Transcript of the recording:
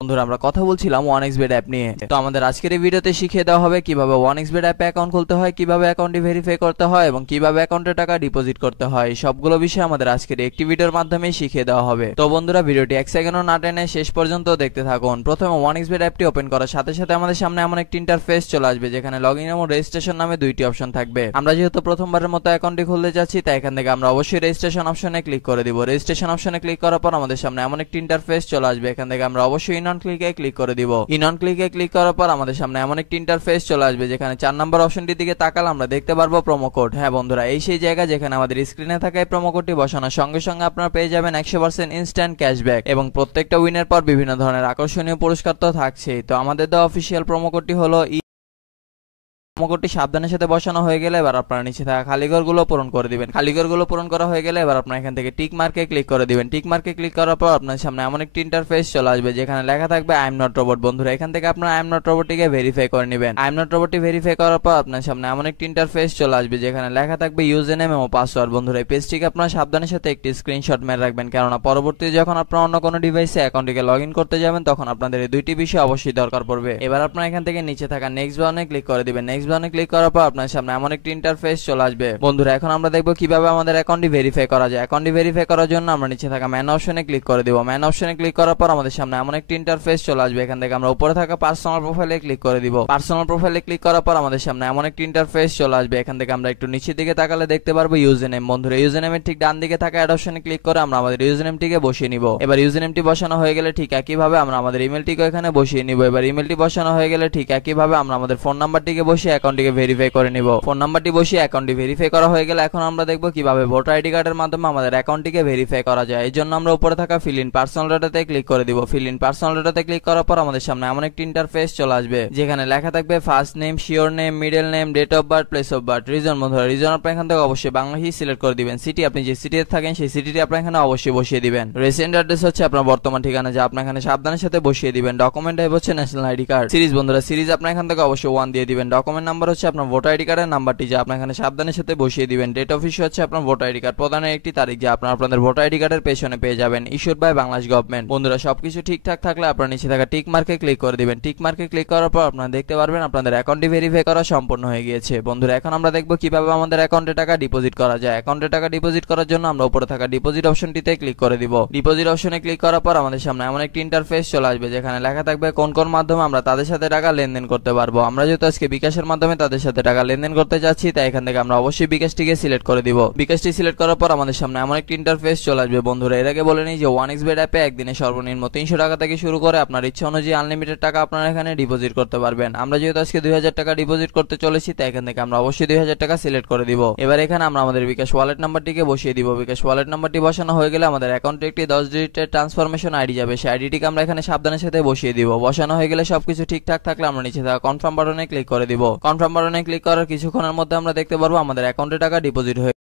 বন্ধুরা আমরা কথা বলছিলাম 1xBet অ্যাপ নিয়ে। তো আমাদের আজকের এই ভিডিওতে শিখিয়ে দেওয়া হবে কিভাবে 1xBet অ্যাপে অ্যাকাউন্ট খুলতে হয়, কিভাবে অ্যাকাউন্টটি ভেরিফাই করতে হয় এবং কিভাবে অ্যাকাউন্টে টাকা ডিপোজিট করতে হয়। সবগুলো বিষয় আমাদের আজকের একটি ভিডিওর মাধ্যমে শিখিয়ে দেওয়া হবে। তো বন্ধুরা ভিডিওটি এক সেকেন্ডও না টেনে শেষ পর্যন্ত দেখতে থাকুন। প্রথমে 1xBet অ্যাপটি ওপেন করার সাথে সাথে আমাদের সামনে এমন একটি ইন্টারফেস চলে আসবে যেখানে লগইন এবং রেজিস্ট্রেশন নামে দুইটি অপশন থাকবে। আমরা যেহেতু প্রথমবারের মতো অ্যাকাউন্টটি খুলতে যাচ্ছি তাই এখান থেকে আমরা অবশ্যই রেজিস্ট্রেশন অপশনে ক্লিক করে দিব। রেজিস্ট্রেশন অপশনে ক্লিক করার পর আমাদের সামনে এমন একটি ইন্টারফেস চলে আসবে। এখান থেকে আমরা অবশ্যই ইন অন ক্লিকে ক্লিক করে দিব। ইন অন ক্লিকে ক্লিক করার পর আমাদের সামনে এমন একটি ইন্টারফেস চলে আসবে যেখানে 4 নম্বর অপশনটির দিকে তাকালে আমরা দেখতে পারবো প্রোমো কোড। হ্যাঁ বন্ধুরা, এই সেই জায়গা যেখানে আমাদের স্ক্রিনে থাকা এই প্রোমো কোডটি বসানোর সঙ্গে সঙ্গে আপনারা পেয়ে যাবেন 100% ইনস্ট্যান্ট ক্যাশব্যাক এবং প্রত্যেকটা উইনের পর বিভিন্ন ধরনের আকর্ষণীয় পুরস্কার তো থাকছেই। তো আমাদের দেওয়া অফিসিয়াল প্রোমো কোডটি হলো প্রোমো কোডটি সাবধানের সাথে বসানো হয়ে গেলে এবার আপনারা নিচে থাকা খালিঘরগুলো পূরণ করে দিবেন। খালিঘরগুলো পূরণ করা হয়ে গেলে এবার আপনারা এখান থেকে টিক মার্কে ক্লিক করে দিবেন। টিক মার্কে ক্লিক করার পর আপনার সামনে এমন একটি ইন্টারফেস চলে আসবে যেখানে লেখা থাকবে আই এম নট রোবট। বন্ধুরা এখান থেকে আপনারা আই এম নট রোবটটিকে ভেরিফাই করে নেবেন। আই এম নট রোবটটি ভেরিফাই করার পর আপনার সামনে এমন একটি ইন্টারফেস চলে আসবে যেখানে লেখা থাকবে ইউজার নেম এবং পাসওয়ার্ড। বন্ধুরা এই পেজটিকে আপনারা সাবধানের সাথে একটি স্ক্রিনশট মেরে রাখবেন, কেননা পরবর্তীতে যখন আপনারা অন্য কোনো ডিভাইসে অ্যাকাউন্টটিকে লগ ইন করতে যাবেন তখন আপনাদের এই দুইটি বিষয় অবশ্যই দরকার পড়বে। এবার আপনারা এখান থেকে নিচে থাকা নেক্সট বাটনে ক্লিক করে দিবেন। নেক্সট বাটনে ক্লিক করার পর আপনার সামনে এমন একটি ইন্টারফেস চলে আসবে। বন্ধুরা এখন আমরা দেখব কিভাবে আমাদের অ্যাকাউন্টটি ভেরিফাই করা যায়। অ্যাকাউন্টটি ভেরিফাই করার জন্য আমরা নিচে থাকা ম্যান অপশনে ক্লিক করে দেব। ম্যান অপশনে ক্লিক করার পর আমাদের সামনে এমন একটি ইন্টারফেস চলে আসবে। এখান থেকে আমরা উপরে থাকা পার্সোনাল প্রোফাইলে ক্লিক করে দিব। পার্সোনাল প্রোফাইলে ক্লিক করার পর আমাদের সামনে এমন একটি ইন্টারফেস চলে আসবে। এখান থেকে আমরা একটু নিচের দিকে তাকালে দেখতে পারবো ইউজার নেম। বন্ধুরা ইউজার নেমের ঠিক ডান দিকে থাকা অ্যাড অপশনে ক্লিক করে আমরা আমাদের ইউজার নেমটিকে বসিয়ে নিব। এবার ইউজার নেমটি বসানো হয়ে গেলে ঠিক একইভাবে আমরা আমাদের ইমেলটিকে এখানে বসিয়ে নিব। এবার ইমেলটি বসানো হয়ে গেলে ঠিক একইভাবে আমরা আমাদের ফোন নাম্বারটিকে বসিয়ে অ্যাকাউন্টটিকে ভেরিফাই করে নিব। ফোন নাম্বারটি বসিয়ে অ্যাকাউন্টটি ভেরিফাই করা হয়ে গেলে এখন আমরা দেখব কিভাবে ভোটার আইডি কার্ডের মাধ্যমে আমাদের অ্যাকাউন্টটিকে ভেরিফাই করা যায়। এই জন্য আমরা উপরে থাকা ফিল ইন পার্সোনাল ডাটাতে ক্লিক করে দিব। ফিল ইন পার্সোনাল ডাটাতে ক্লিক করার পর আমাদের সামনে এমন একটি ইন্টারফেস চলে আসবে যেখানে লেখা থাকবে first name, surname, middle name, date of birth, place of birth, reason. বন্ধুরা রিজন আপনি এখান থেকে অবশ্যই বাংলাদেশই সিলেক্ট করে দিবেন। সিটি আপনি যে সিটিতে থাকেন সেই সিটিটি আপনি এখানে অবশ্যই বসিয়ে দিবেন। রেসিডেন্ট অ্যাড্রেস হচ্ছে আপনার বর্তমান ঠিকানা যা আপনি এখানে সাবধানের সাথে বসিয়ে দিবেন। ডকুমেন্ট টাইপ হচ্ছে ন্যাশনাল আইডি কার্ড। সিরিজ বন্ধুরা সিরিজ আপনি এখান থেকে অবশ্যই 1 দিয়ে দিবেন। ডকুমেন্ট নাম্বার হচ্ছে আপনার ভোটার আইডি কার্ডের নাম্বারটি যা আপনি এখানে সাবধানের সাথে বসিয়ে দিবেন। ডেট অফ ইস্যু হচ্ছে আপনার ভোটার আইডি কার্ড প্রদানের একটি তারিখ যা আপনারা আপনাদের ভোটার আইডি কার্ডের পেছনে পেয়ে যাবেন। Issued by Bangladesh government. বন্ধুরা সবকিছু ঠিকঠাক থাকলে আপনারা নিচে থাকা টিক মার্কে ক্লিক করে দিবেন। টিক মার্কে ক্লিক করার পর আপনারা দেখতে পারবেন আপনাদের অ্যাকাউন্টটি ভেরিফাই করা সম্পূর্ণ হয়ে গিয়েছে। বন্ধুরা এখন আমরা দেখব কিভাবে আমাদের অ্যাকাউন্টে টাকা ডিপোজিট করা যায়। অ্যাকাউন্টে টাকা ডিপোজিট করার জন্য আমরা উপরে থাকা ডিপোজিট অপশনটিতে ক্লিক করে দিব। ডিপোজিট অপশনে ক্লিক করার পর আমাদের সামনে এমন একটি ইন্টারফেস চলে আসবে যেখানে লেখা থাকবে কোন কোন মাধ্যমে আমরা তাদের সাথে টাকা লেনদেন করতে পারবো। আমরা যেহেতু আজকে বিকাশের মাধ্যমে তাদের সাথে টাকা লেনদেন করতে যাচ্ছি তাই এখান থেকে আমরা অবশ্যই বিকাশটিকে সিলেক্ট করে দিব। বিকাশটি সিলেক্ট করার পর আমাদের সামনে এমন একটি ইন্টারফেস চলে আসবে। বন্ধুরা এর আগে বলে নিই যে 1xBet অ্যাপে একদিনে সর্বনিম্ন 300 টাকা থেকে শুরু করে আপনার ইচ্ছা অনুযায়ী আনলিমিটেড টাকা আপনারা এখানে ডিপোজিট করতে পারবেন। আমরা যেহেতু আজকে 2000 টাকা ডিপোজিট করতে চলেছি তাই এখান থেকে আমরা অবশ্যই 2000 টাকা সিলেক্ট করে দিব। এবার এখানে আমরা আমাদের বিকাশ ওয়ালেট নাম্বারটিকে বসিয়ে দিব। বিকাশ ওয়ালেট নাম্বারটি বসানো হয়ে গেলে আমাদের অ্যাকাউন্টে একটি 10 ডিজিটের ট্রান্সফরমেশন আইডি যাবে। সেই আইডিটিকে আমরা এখানে সাবধানের সাথে বসিয়ে দিব। বসানো হয়ে গেলে সবকিছু ঠিকঠাক থাকলে আমরা নিচে থাকা কনফার্ম বাটনে ক্লিক করে দিব। কনফার্ম বাটনে ক্লিক করার কিছুক্ষণের মধ্যে আমরা দেখতে পারবো আমাদের অ্যাকাউন্টে টাকা ডিপোজিট হয়ে